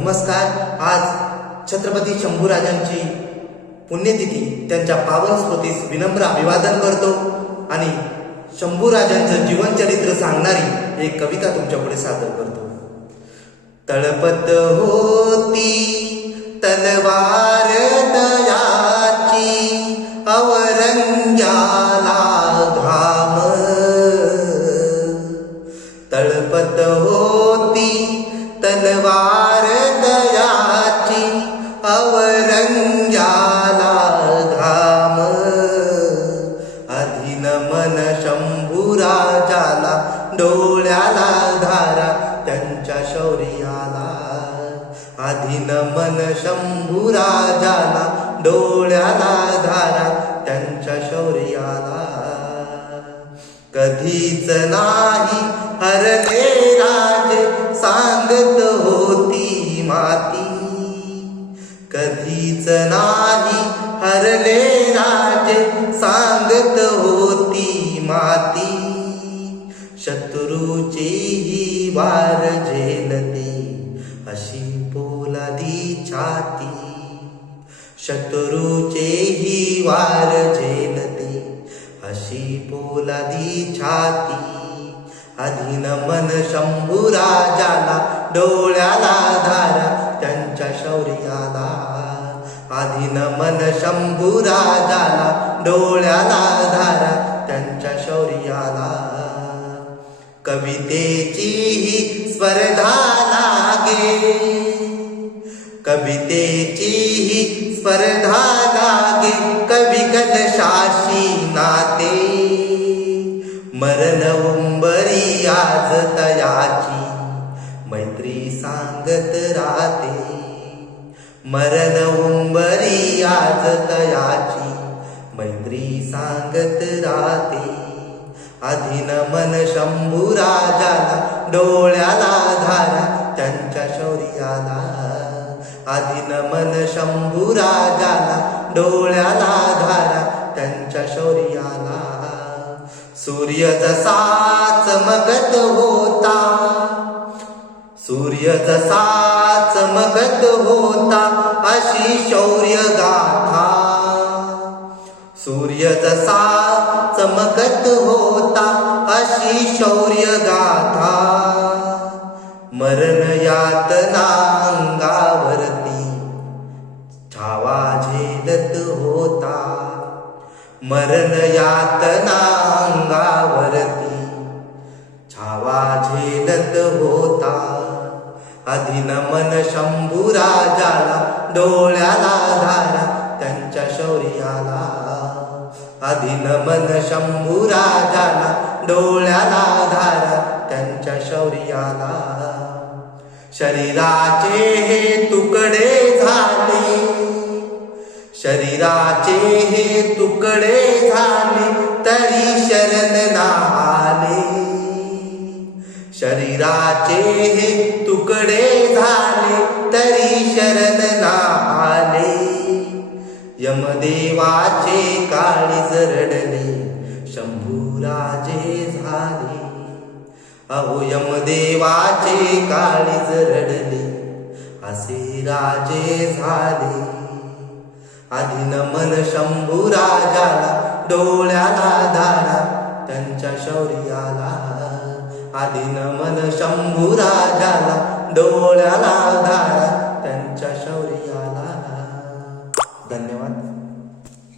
नमस्कार आज छत्रपती शंभूराजांची पुण्यतिथी त्यांच्या पावन स्मृतीस विनम्र अभिवादन करतो आणि शंभूराजांचं जीवनचरित्र सांगणारी एक कविता तुमच्यापुढे सादर करतो. तळपत होती तलवार शंभूराजाला डोळ्याला धारा त्यांच्या शौर्याला. अधीन मन शंभूराजाला डोळ्याला धारा त्यांच्या शौर्याला. कधीच नाही हरले राजे सांगत होती माती. कधीच नाही हरले राजे सांगत होती शत्रूचेही वार झेलते अशी पोलादी छाती. शत्रूचेही वार झेलते अशी पोलादी छाती. अधीन मन शंभूराजाला डोळ्याला धारा त्यांच्या शौर्याला. अधीन मन शंभूराजाला डोळ्याला धारा कवितेची ही स्पर्धा लागे. कवितेची ही स्पर्धा लागे. कवी कलशाशी नाते. मरण उंबरी आज तयाची. मैत्री सांगत राहते. मरण उंबरी आज तयाची. मैत्री सांगत राहते. अधीन मन शंभूराजाला डोळ्याला धारा त्यांच्या शौर्याला. अधीन मन शंभूराजाला डोळ्याला धारा त्यांच्या शौर्याला. सूर्य जसा चमकत होता सूर्य जसा चमकत होता अशी शौर्य गाथा सूर्य जसा ही शौर्य गाथा मरण यातना अंगावरती छावा झेलत होता मरण यातना अंगावरती छावा झेलत होता. अधीन मन शंभूराजाला डोळ्याला धारा त्यांच्या शौर्याला अधीन मन शंभूराजाला डोळ्याला धारा त्यांच्या शौर्याला. शरीराचे हे तुकडे झाले. शरीराचे हे तुकडे झाले तरी शरण ना आले शरीराचे हे तुकडे झाले तरी शरण ना आले यमदेवाचे काळी रडले शंभूराजे झाले. अहो यमदेवाचे काळी रडले असे राजे झाले. आधी मन शंभूराजाला डोळ्याला धारा त्यांच्या शौर्याला. आधी मन शंभूराजाला डोळ्याला धारा